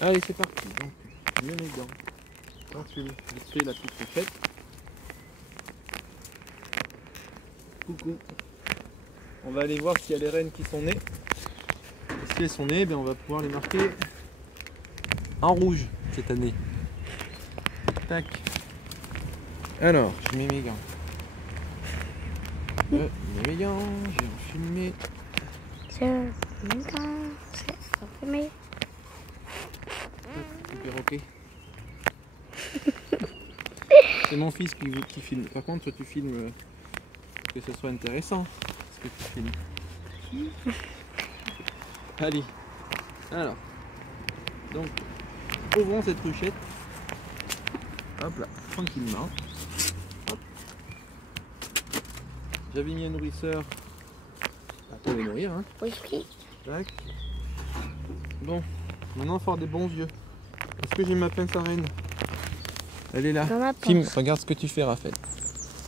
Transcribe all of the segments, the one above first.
Allez, c'est parti. Donc, je mets mes gants. Attention, je fais la petite fête. Coucou. On va aller voir s'il y a les rennes qui sont nées. Et si elles sont nées, on va pouvoir les marquer en rouge cette année. Tac. Alors, je mets mes gants. Je mets mes gants, je vais en filmer. Le perroquet. C'est mon fils qui filme. Par contre, toi, tu filmes que ce soit intéressant ce que tu filmes. Allez. Alors. Donc, ouvrons cette ruchette. Hop là, tranquillement. Hop. J'avais mis un nourrisseur pour les nourrir. Hein. Oui. Tac. Bon, maintenant il faut avoir des bons yeux. Est-ce que j'ai ma pince à reine? Elle est là. Film, regarde ce que tu fais, Raphaël.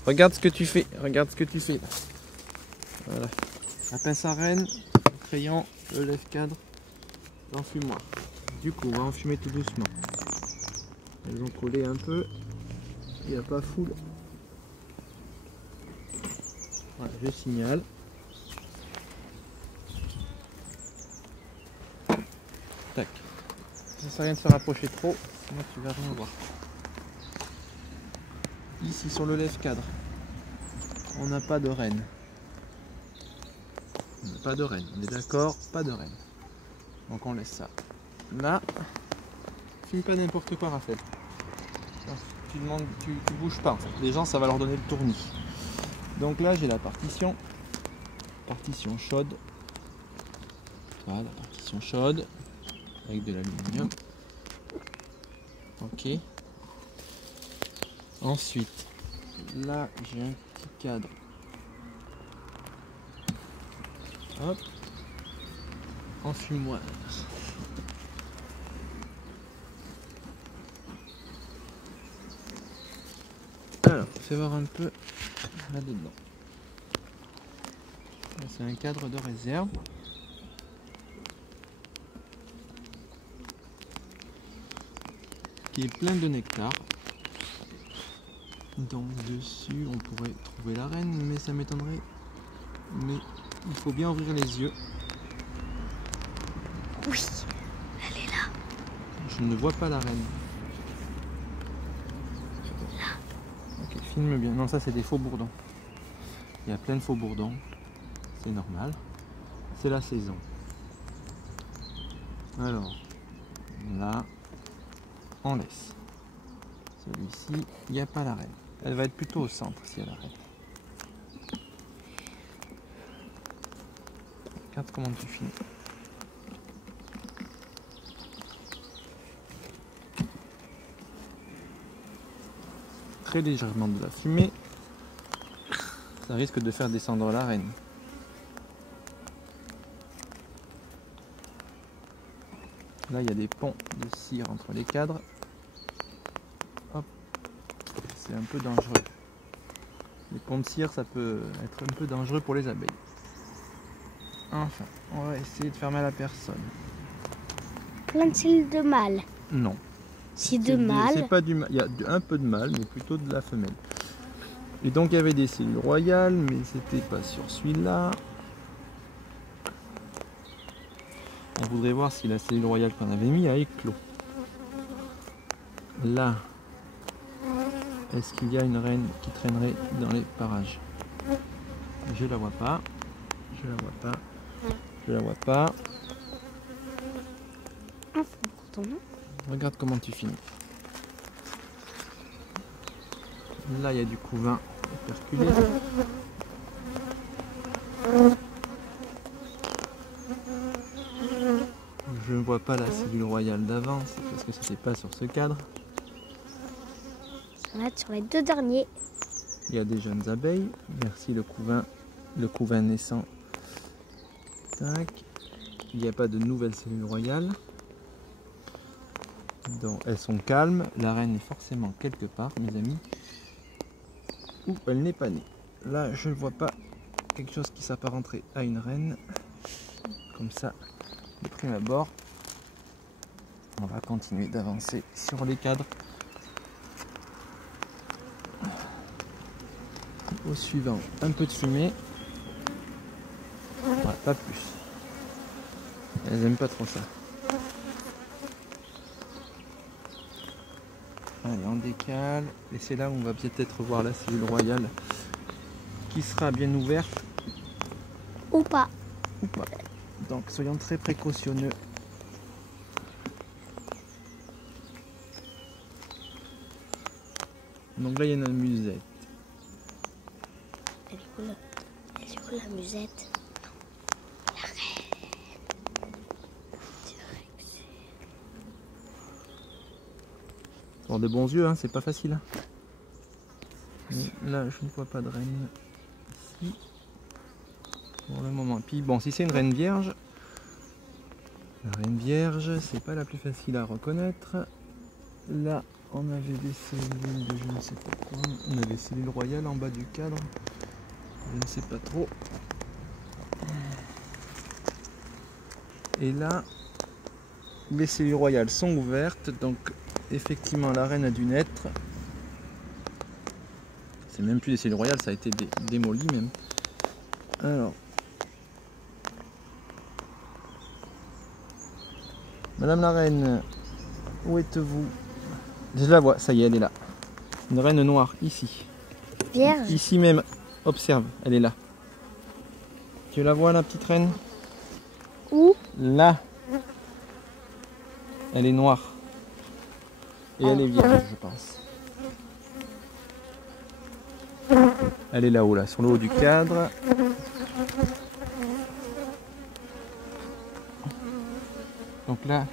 Regarde ce que tu fais. Regarde ce que tu fais. Voilà. La pince à reine, le crayon, le lève-cadre, l'enfumoir. Du coup, on va enfumer tout doucement. Elles ont collé un peu. Il n'y a pas foule. Voilà, je signale. Tac. Ça sert à rien de se rapprocher trop, sinon tu vas rien voir. Ici sur le lève-cadre, on n'a pas de reine. On n'a pas de reine, on est d'accord, pas de reine. Donc on laisse ça. Là, filme pas n'importe quoi, Raphaël. Tu bouges pas en fait. Les gens, ça va leur donner le tournis. Donc là, j'ai la partition chaude. Voilà, la partition chaude avec de l'aluminium. Ok. Ensuite, là, j'ai un petit cadre. Hop. Enfumoir. Alors, fais voir un peu là-dedans. C'est un cadre de réserve. Qui est plein de nectar. Donc dessus on pourrait trouver la reine, mais ça m'étonnerait. Mais il faut bien ouvrir les yeux. Oui, elle est là. Je ne vois pas la reine. Ok, filme bien. Non, ça c'est des faux bourdons. Il y a plein de faux bourdons. C'est normal. C'est la saison. Alors, là, on laisse. Celui-ci, il n'y a pas la reine. Elle va être plutôt au centre si elle a la reine. Regarde comment tu filmes. Très légèrement de la fumée. Ça risque de faire descendre la reine. Là, il y a des ponts de cire entre les cadres. Hop. C'est un peu dangereux. Les ponts de cire, ça peut être un peu dangereux pour les abeilles. Enfin, on va essayer de faire mal à personne. Plein de cils de mâle. Non. Si de mâle. C'est pas du mâle. Il y a un peu de mâle, mais plutôt de la femelle. Et donc, il y avait des cellules royales, mais c'était pas sur celui-là. On voudrait voir si la cellule royale qu'on avait mis a éclos. Là, est-ce qu'il y a une reine qui traînerait dans les parages? Je la vois pas. Je la vois pas. Je la vois pas. Ah, pourtant non. Regarde comment tu filmes. Là, il y a du couvain perculé. Je ne vois pas la cellule royale d'avant, c'est parce que c'était pas sur ce cadre. Ça va être sur les deux derniers. Il y a des jeunes abeilles. Merci le couvain naissant. Tac. Il n'y a pas de nouvelles cellules royales. Donc elles sont calmes. La reine est forcément quelque part, mes amis. Ou elle n'est pas née. Là, je ne vois pas quelque chose qui s'apparenterait à une reine. Comme ça, de prime abord. On va continuer d'avancer sur les cadres. Au suivant, un peu de fumée. Ouais, pas plus. Elles aiment pas trop ça. Allez, on décale. Et c'est là où on va peut-être voir la cellule royale qui sera bien ouverte. Ou pas. Ou pas. Donc soyons très précautionneux. Donc là il y a une musette. Elle est où la musette? La reine. Pour de bons yeux, hein, c'est pas facile. Hein. Là je ne vois pas de reine ici. Pour le moment. Puis bon, si c'est une reine vierge, la reine vierge, c'est pas la plus facile à reconnaître. Là, on avait des cellules de je ne sais pas quoi. On a des cellules royales en bas du cadre. Je ne sais pas trop. Et là, les cellules royales sont ouvertes. Donc, effectivement, la reine a dû naître. C'est même plus des cellules royales, ça a été démoli même. Alors. Madame la reine, où êtes-vous? Je la vois, ça y est, elle est là. Une reine noire, ici. Vierge. Ici même, observe, elle est là. Tu la vois, la petite reine? Où? Là. Elle est noire. Et elle est vierge, je pense. Elle est là-haut, là, sur le haut du cadre. Donc là,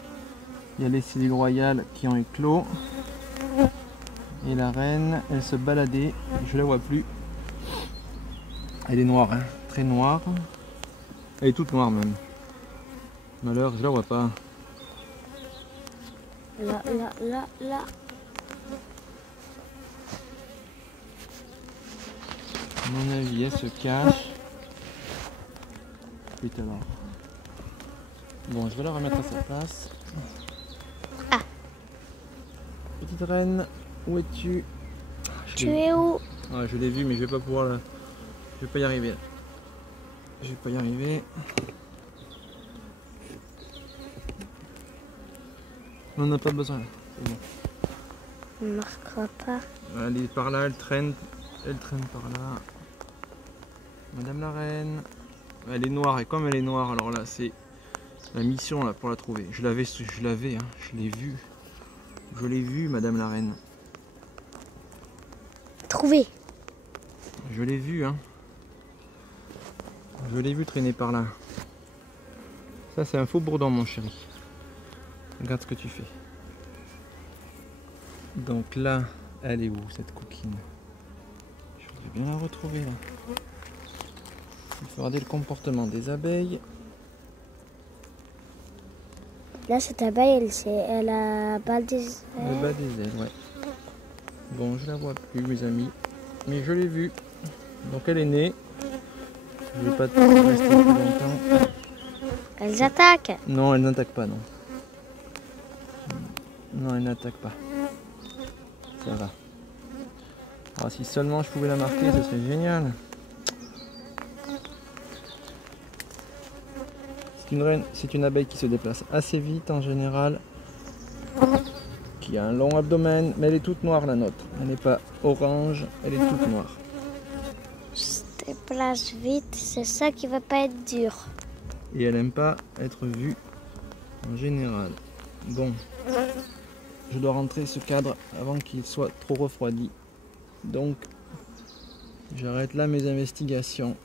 il y a les cellules royales qui ont éclos. Et la reine, elle se baladait. Je la vois plus. Elle est noire, hein, très noire. Elle est toute noire même. Malheur, je la vois pas. Là. À mon avis, elle se cache. Et alors. Bon, je vais la remettre à sa place. Ah. Petite reine, où es-tu? Tu es où? Ouais, je l'ai vu, mais je vais pas pouvoir la... Je vais pas y arriver. Je vais pas y arriver. On n'en a pas besoin. C'est bon. On ne marquera pas. Elle est par là, elle traîne par là. Madame la reine. Elle est noire, et comme elle est noire, alors là, c'est la mission là pour la trouver. Je l'avais, hein, je l'ai vue. Je l'ai vue, Madame la reine. Trouvé. Je l'ai vue, hein. Je l'ai vue traîner par là. Ça, c'est un faux bourdon, mon chéri. Regarde ce que tu fais. Donc là, elle est où, cette coquine? Je voudrais bien la retrouver, là. Il faut regarder le comportement des abeilles. Là, cette abeille, elle a bas des ailes. Le bas des ailes, ouais. Bon, je la vois plus, mes amis. Mais je l'ai vue. Donc elle est née. Je vais pas rester plus longtemps. Elles attaquent. Non, elle n'attaque pas, non. Non, elle n'attaque pas. Ça va. Alors, si seulement je pouvais la marquer, ce serait génial. C'est une reine, c'est une abeille qui se déplace assez vite en général. Qui a un long abdomen, mais elle est toute noire, la nôtre. Elle n'est pas orange, elle est toute noire. Se déplace vite, c'est ça qui va pas être dur. Et elle n'aime pas être vue en général. Bon, je dois rentrer ce cadre avant qu'il soit trop refroidi. Donc, j'arrête là mes investigations.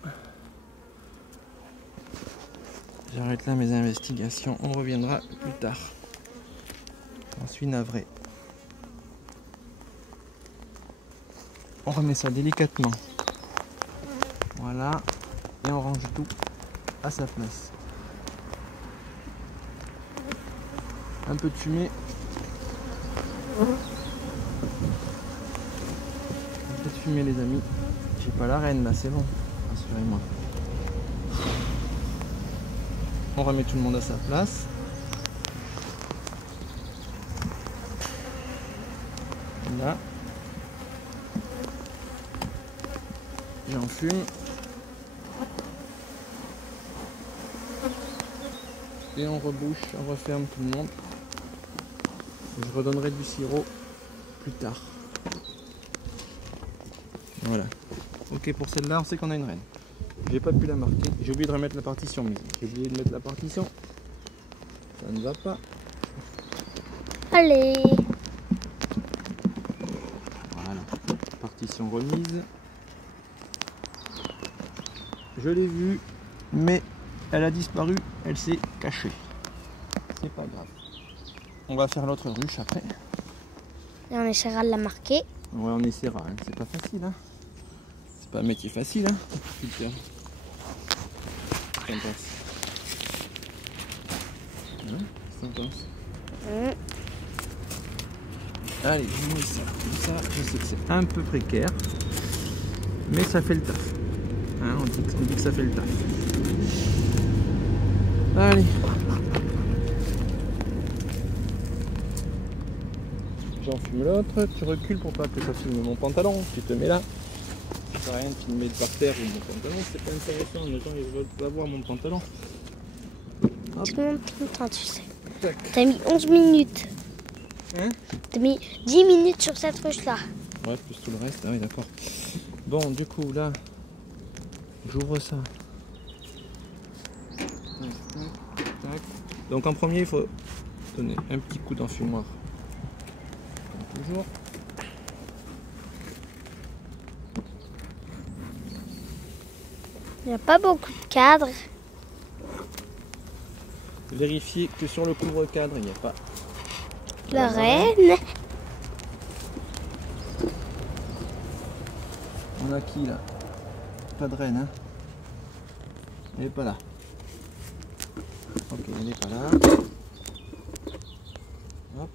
J'arrête là mes investigations. On reviendra plus tard. J'en suis navré. On remet ça délicatement. Voilà. Et on range tout à sa place. Un peu de fumée. Un peu de fumée, les amis. J'ai pas la reine là, c'est bon. Rassurez-moi. On remet tout le monde à sa place. Là. J'en fume. Et on rebouche, on referme tout le monde. Je redonnerai du sirop plus tard. Voilà. Ok, pour celle-là, on sait qu'on a une reine. J'ai pas pu la marquer. J'ai oublié de remettre la partition. J'ai oublié de mettre la partition. Ça ne va pas. Allez. Voilà. Partition remise. Je l'ai vue, mais elle a disparu. Elle s'est cachée. C'est pas grave. On va faire l'autre ruche après. Et on essaiera de la marquer. Ouais, on essaiera. Hein. C'est pas facile. Hein. C'est pas un métier facile. Hein. Putain. Qu'est-ce que t'en penses? Allez, je mets ça comme ça. Je sais que c'est un peu précaire, mais ça fait le taf. Hein, on dit que ça fait le taf. Allez. J'enfume l'autre. Tu recules pour pas que ça filme mon pantalon. Tu te mets là. Ça sert à rien de filmer par terre ou mon pantalon. C'est pas intéressant. Les gens ils veulent pas voir mon pantalon. Tu montes tout le temps, tu sais. T'as mis 11 minutes. Hein? T'as mis 10 minutes sur cette ruche-là. Ouais, plus tout le reste. Ah oui, d'accord. Bon, du coup, là, j'ouvre ça. Donc, en premier, il faut donner un petit coup d'enfumoir. Comme toujours. Il n'y a pas beaucoup de cadres. Vérifier que sur le couvre-cadre, il n'y a pas la reine. On a qui là? Pas de reine, hein? Elle n'est pas là. Ok, elle n'est pas là. Hop.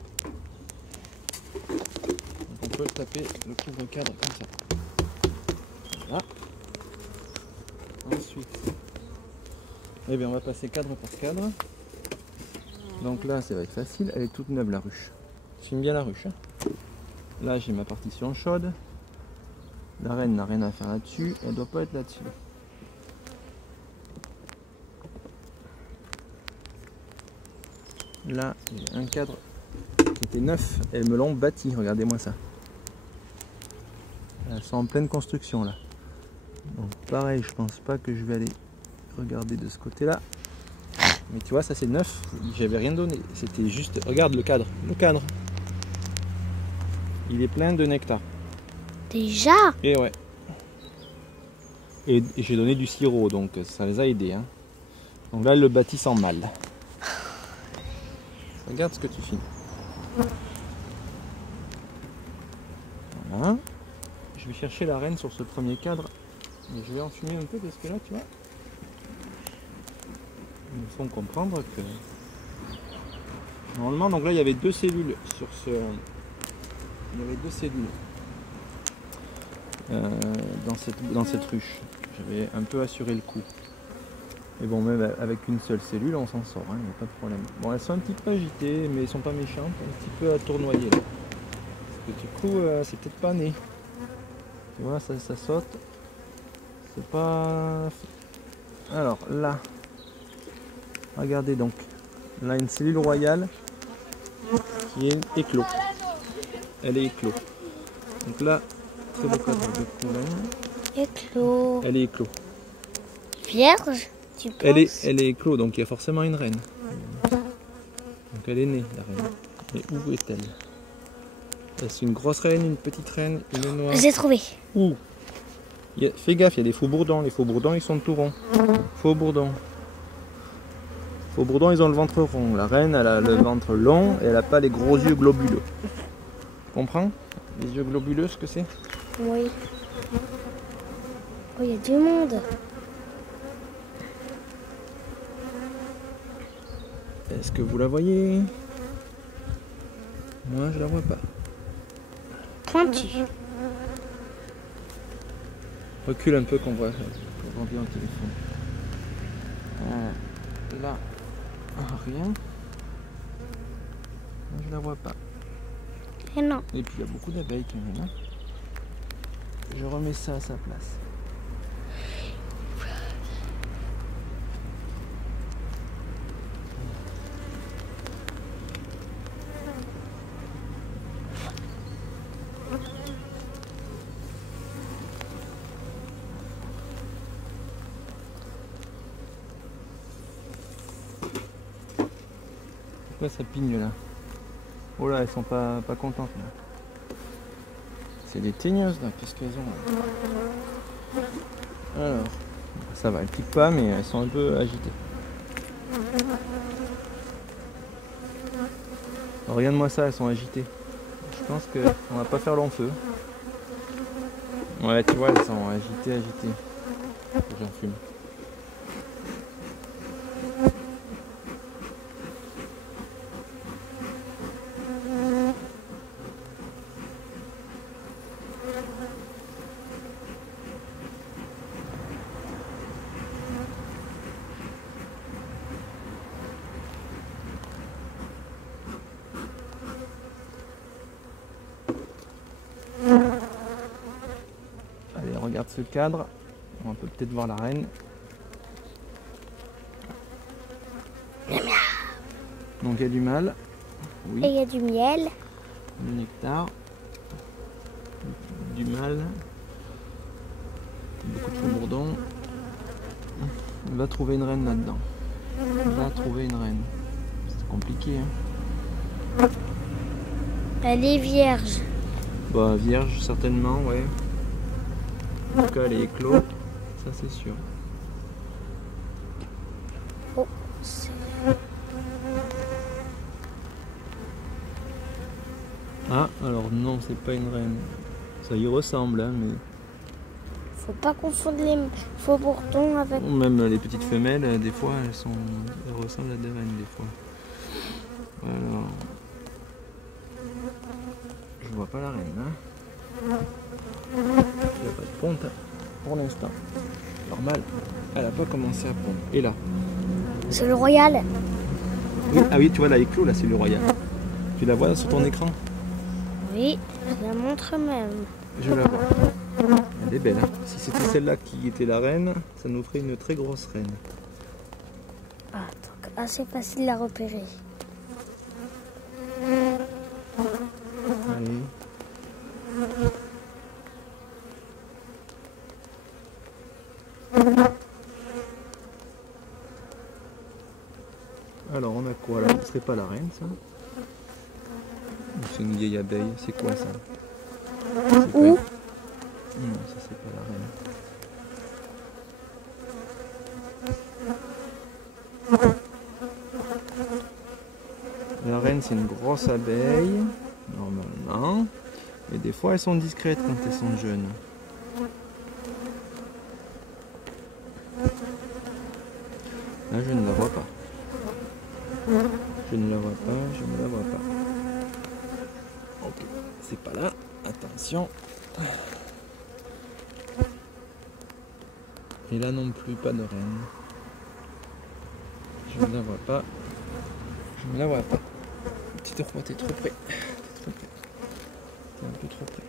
Donc on peut taper le couvre-cadre comme ça. Voilà. Ensuite, eh bien, on va passer cadre par cadre. Donc là, ça va être facile. Elle est toute neuve la ruche. J'aime bien la ruche. Hein. Là, j'ai ma partition chaude. La reine n'a rien à faire là-dessus. Elle doit pas être là-dessus. Là, il y a un cadre qui était neuf. Elles me l'ont bâti. Regardez-moi ça. Elles sont en pleine construction là. Donc pareil, je pense pas que je vais aller regarder de ce côté-là. Mais tu vois, ça c'est neuf. J'avais rien donné. C'était juste. Regarde le cadre. Le cadre. Il est plein de nectar. Déjà? Et ouais. Et j'ai donné du sirop, donc ça les a aidés. Hein. Donc là, elles le bâtissent en mal. Regarde ce que tu filmes. Voilà. Je vais chercher la reine sur ce premier cadre. Mais je vais enfumer un peu parce que là, tu vois, ils me font comprendre que normalement, donc là, il y avait deux cellules sur ce. Il y avait deux cellules dans cette ruche. J'avais un peu assuré le coup. Et bon, même avec une seule cellule, on s'en sort, il n'y a pas de problème. Bon, elles sont un petit peu agitées, mais elles sont pas méchantes, un petit peu à tournoyer là. Parce que du coup, c'est peut-être pas né. Tu vois, ça saute. C'est pas... Alors là, regardez donc. Là, une cellule royale qui est éclos. Elle est éclos. Donc là, très beau cadre de couronne. Éclos. Elle est éclos. Vierge, tu penses? Elle est éclos, donc il y a forcément une reine. Donc elle est née, la reine. Mais où est-elle? Est-ce une grosse reine, une petite reine, une noire? J'ai trouvé. Où? Fais gaffe, il y a des faux bourdons. Les faux bourdons, ils sont tout ronds. Faux bourdons. Faux bourdons, ils ont le ventre rond. La reine, elle a le ventre long et elle n'a pas les gros yeux globuleux. Tu comprends? Les yeux globuleux, ce que c'est? Oui. Oh, il y a du monde. Est-ce que vous la voyez? Moi, je la vois pas. Pointu. Recule un peu qu'on voit bien au téléphone. Là, rien. Moi, je la vois pas. Et non. Et puis il y a beaucoup d'abeilles quand même. Hein. Je remets ça à sa place. Pourquoi ça pigne là? Oh là, elles sont pas contentes là. C'est des teigneuses là, qu'est-ce qu'elles ont là? Alors, ça va, elles piquent pas mais elles sont un peu agitées. Alors, regarde-moi ça, elles sont agitées. Je pense qu'on va pas faire long feu. Ouais, tu vois, elles sont agitées. J'en fume. Allez, regarde ce cadre. On peut peut-être voir la reine. Donc il y a du mâle. Oui. Et il y a du miel. Du nectar. Du mâle. Beaucoup de faux-bourdons. On va trouver une reine là-dedans. C'est compliqué, hein. Elle est vierge. Bah, vierge, certainement, ouais. En tout cas, elle est éclos. Ça, c'est sûr. Oh, ah, alors non, c'est pas une reine. Ça y ressemble, hein, mais... Faut pas confondre les faux bourdons avec... Même les petites femelles, des fois, elles ressemblent à des reines, des fois. Alors... Je vois pas la reine, hein. Il n'y a pas de ponte pour l'instant. Normal, elle n'a pas commencé à pondre. Et là? C'est le royal. Oui, ah oui, tu vois, là, éclos, là, c'est le royal. Tu la vois sur ton écran? Oui, je la montre même. Je la vois. Elle est belle, hein. Si c'était celle-là qui était la reine, ça nous ferait une très grosse reine. Ah, donc assez facile à repérer. Allez. Alors on a quoi là? Ce serait pas la reine ça? Ou c'est une vieille abeille? C'est quoi ça? Où? Non, ça c'est pas la reine. La reine c'est une grosse abeille, normalement. Mais des fois elles sont discrètes quand elles sont jeunes. Là je ne la vois pas. Je ne la vois pas. Ok, c'est pas là. Attention. Et là non plus, pas de reine. Je ne la vois pas. T'es trop près. T'es un peu trop près.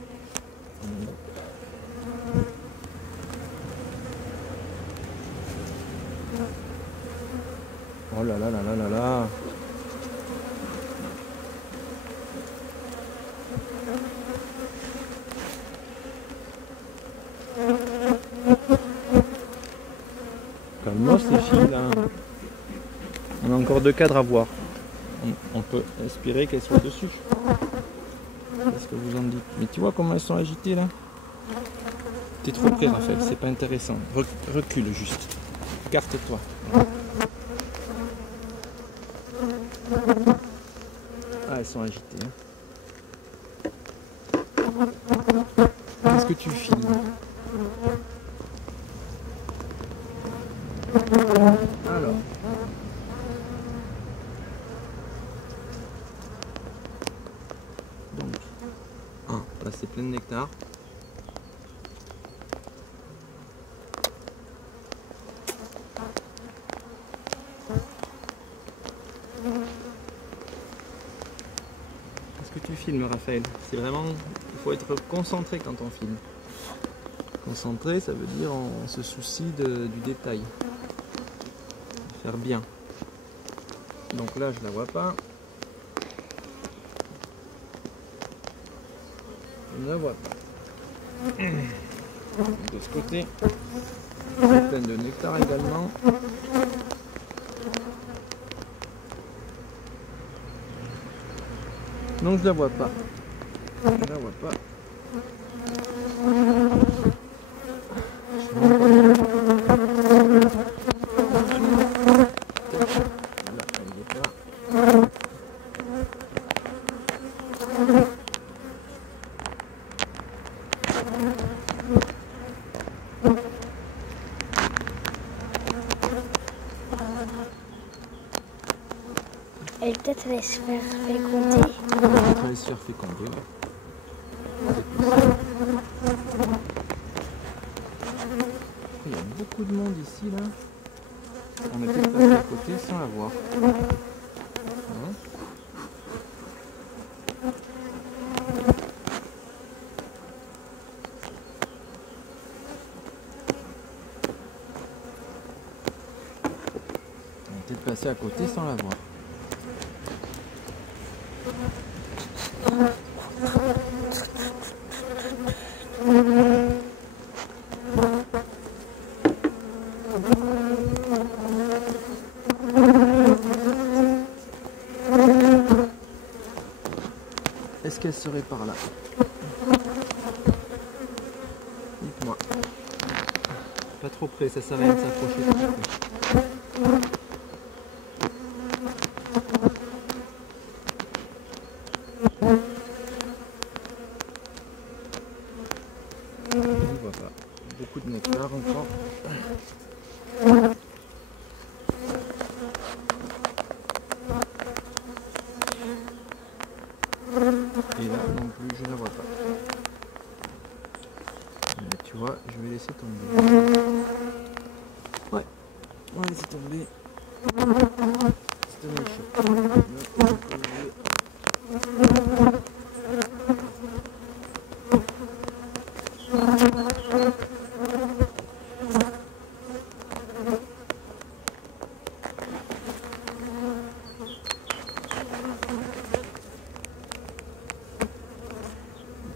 Oh là là là là là là. Calme-moi ces filles là. On a encore 2 cadres à voir. On peut espérer qu'elles soient dessus. Qu'est-ce que vous en dites? Mais tu vois comment elles sont agitées là? T'es trop près Raphaël, c'est pas intéressant. Recule juste. Écarte-toi. Ah, elles sont agitées. Hein. Qu'est-ce que tu filmes? Alors. Donc. Ah, là c'est plein de nectar. ce que tu filmes, Raphaël. C'est vraiment, il faut être concentré quand on filme. Concentré, ça veut dire on se soucie du détail. Faire bien. Donc là, je la vois pas. Je ne la vois pas. De ce côté, c'est plein de nectar également. Non, je la vois pas. Je la vois pas. Là, elle y est pas. Elle peut-être allait se faire féconder. Peut-être aller se faire féconder, ouais. Il y a beaucoup de monde ici, là. On est peut-être passé à côté sans la voir. Hein? On est peut-être passé à côté sans la voir. Est-ce qu'elle serait par là? Dites-moi. Pas trop près, ça sert à rien de s'approcher trop près. Je ne vois pas. Beaucoup de nectar encore. Et là non plus, je ne la vois pas. Mais tu vois, je vais laisser tomber. Ouais, on va laisser tomber. C'est un méchant.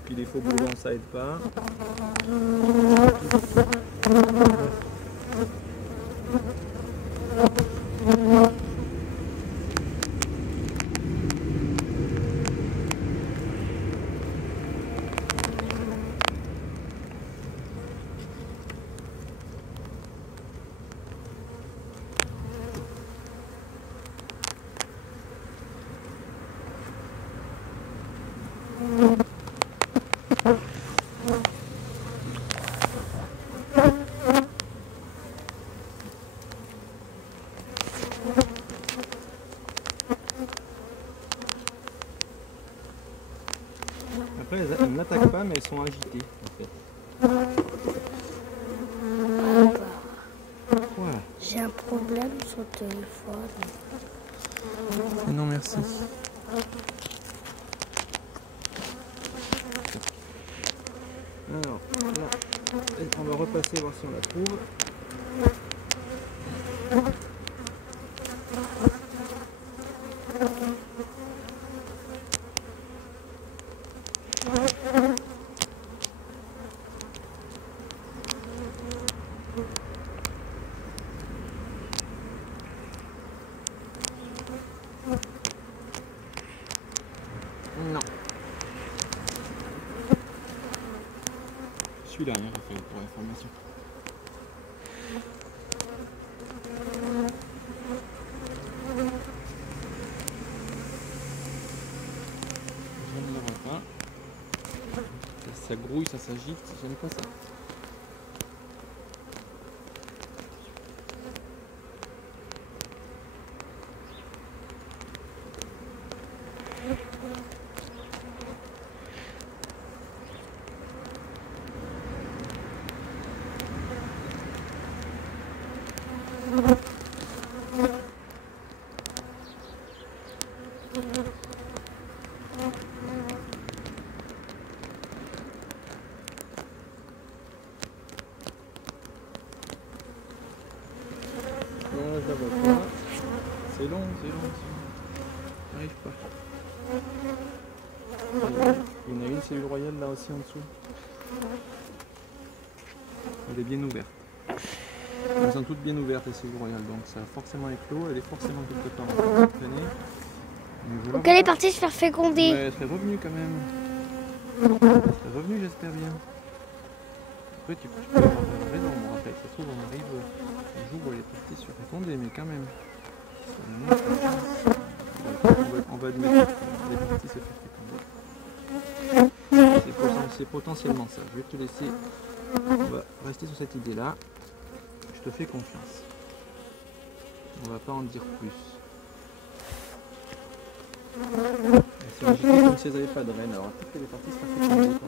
Puis les faux boulons, ça aide pas. Après, elles n'attaquent pas, mais elles sont agitées en fait. Quoi? J'ai un problème sur le téléphone. Non, merci. Alors, là, on va repasser voir si on la trouve. Non. Celui-là, hein, Raphaël, pour information. Je ne la vois pas. Ça grouille, ça s'agite, j'aime pas ça. c'est long aussi. J'arrive pas. Il y en a une cellule royale là aussi en dessous. Elle est bien ouverte. Elles sont toutes bien ouvertes les cellules royales, donc ça a forcément éclos, elle est forcément quelque part en train de traîner. Donc elle est partie se faire féconder. Ouais, elle serait revenue quand même. Elle serait revenue, j'espère bien. Après tu peux avoir raison, bon, après ça se trouve on arrive au jour où elle est partie se faire féconder, mais quand même. On va admettre qu'elle est partie se faire féconder. C'est potentiellement ça. Je vais te laisser. On va rester sur cette idée là. Je te fais confiance. On va pas en dire plus. C'est agité comme si elles n'avaient pas de reine. Alors peut-être qu'elle est partie se faire féconder.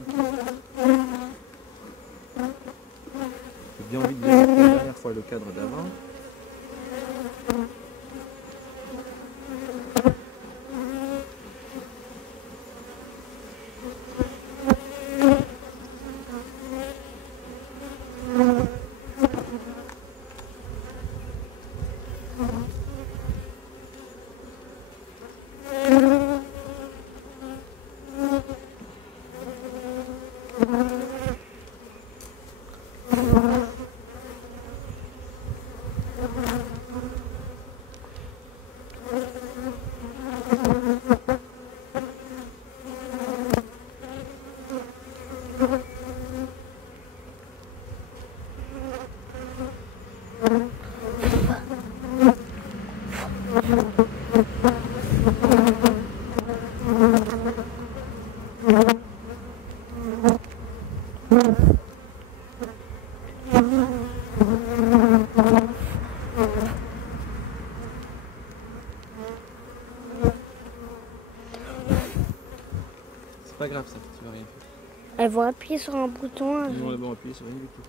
J'ai bien envie de dire la dernière fois le cadre d'avant. C'est pas grave ça, tu vas rien faire. Elles vont appuyer sur un bouton. Non, elles vont appuyer sur rien du tout.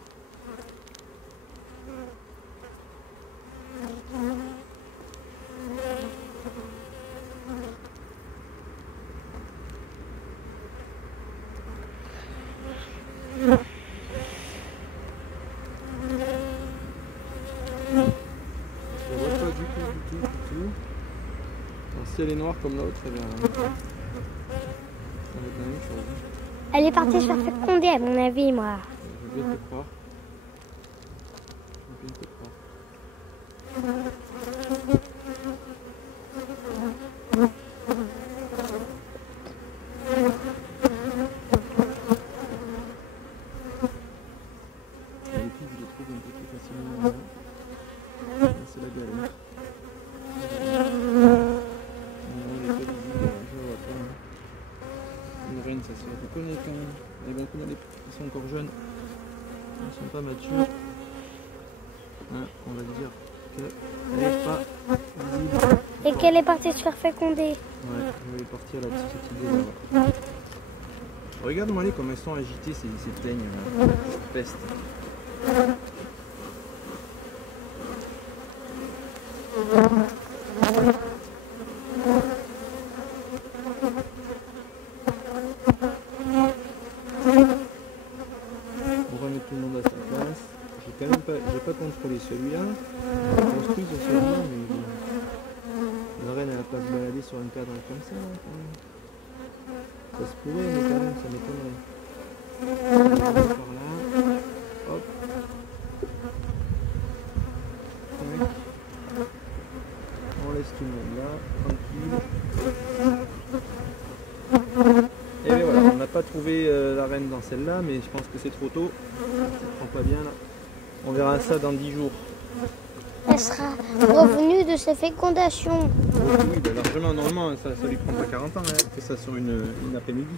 Je ne vois pas du tout. Alors, si elle est noire comme l'autre, ça va être la même chose. Elle est partie se faire féconder à mon avis, moi. Je vais te croire. Les filles, je les trouve un peu plus facilement. C'est la galère. Non, elle est pas visible, je vois pas. Une reine, ça se reconnaît quand même. Mais bon, comme ils sont encore jeunes, ils ne sont pas matures. Hein, on va dire qu'elle n'est pas visible. Et qu'elle est partie se faire féconder. Ouais, je vais partir là-dessus, cette idée-là. Regarde-moi les comme elles sont agitées ces teignes, cette peste. On va mettre tout le monde à sa place. J'ai pas contrôlé celui-là. On a construit sur celui-là, mais bon. La reine elle va pas se balader sur un cadre comme ça. Ça se pourrait, mais quand même ça m'étonnerait. Par là. Hop. Tac. On laisse tout le monde là, tranquille. Et bien voilà, on n'a pas trouvé la reine dans celle-là, mais je pense que c'est trop tôt. Ça prend pas bien là. On verra ça dans 10 jours. Elle sera revenue de ses fécondations. Oui, ben largement, normalement, ça lui prend pas 40 ans, hein. Elle fait ça sur une après-midi.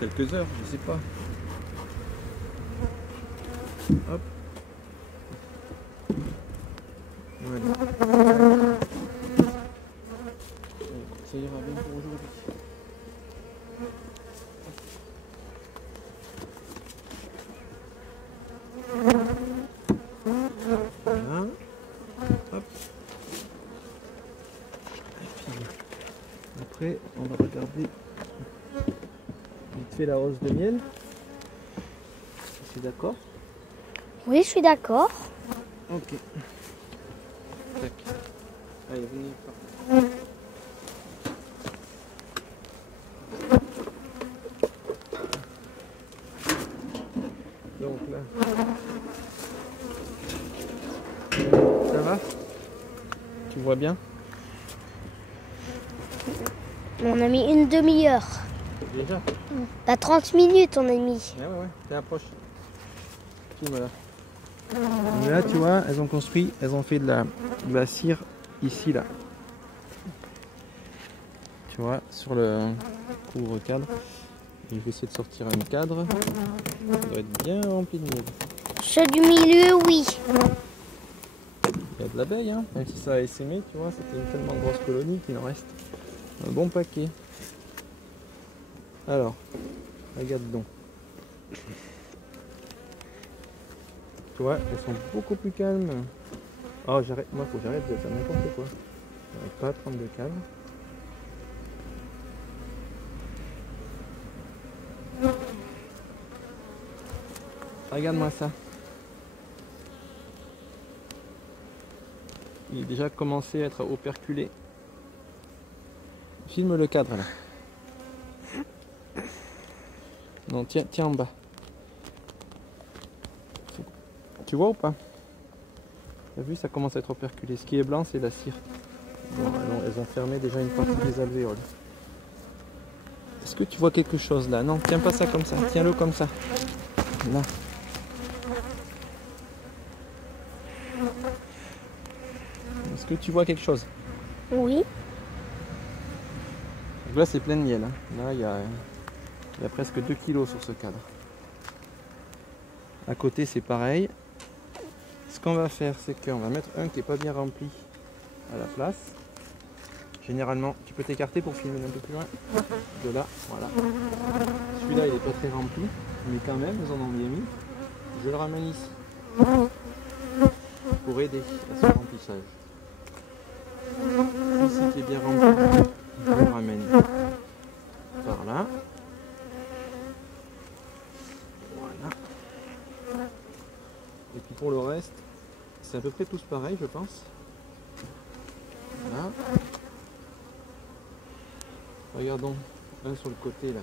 Quelques heures, je sais pas. Hop. Voilà. Ça ira bien pour aujourd'hui. Voilà. Hop. Et puis, après, on va regarder vite fait la rose de miel. Je suis d'accord? Oui, je suis d'accord. Ok. Tac. Allez, venez. Donc là, ça va? Tu vois bien? On a mis une demi-heure. Déjà? Bah 30 minutes on a mis. Ouais, t'es approche. Voilà. Mais là, tu vois, elles ont fait de la cire ici, là. Tu vois, sur le couvre-cadre. Je vais essayer de sortir un cadre. Ça doit être bien rempli de miel. Ceux du milieu, oui. Il y a de l'abeille, hein. Même si ça a essaimé, tu vois, c'était une tellement grosse colonie qu'il en reste un bon paquet. Alors, regarde donc. Tu vois, elles sont beaucoup plus calmes. Oh, j'arrête, moi, faut que j'arrête de faire n'importe quoi. J'arrête pas à prendre de cadre. Regarde-moi ça. Il est déjà commencé à être operculé. Filme le cadre là. Non, tiens en bas. Tu vois ou pas? T'as vu, ça commence à être operculé. Ce qui est blanc, c'est la cire. Bon, elles ont fermé déjà une partie des alvéoles. Est-ce que tu vois quelque chose là? Non, tiens pas ça comme ça. Tiens-le comme ça. Là. Est-ce que tu vois quelque chose? Oui. Donc là, c'est plein de miel. Hein. Là, il y a presque 2 kilos sur ce cadre. À côté, c'est pareil. Ce qu'on va faire, c'est qu'on va mettre un qui n'est pas bien rempli à la place. Généralement, tu peux t'écarter pour filmer un peu plus loin. De là, voilà. Celui-là, il n'est pas très rempli, mais quand même, ils en ont bien mis. Je le ramène ici pour aider à ce remplissage. Ici qui est bien rempli, je le ramène par là. Voilà. Et puis pour le reste, c'est à peu près tous pareil, je pense. Voilà. Regardons un sur le côté là.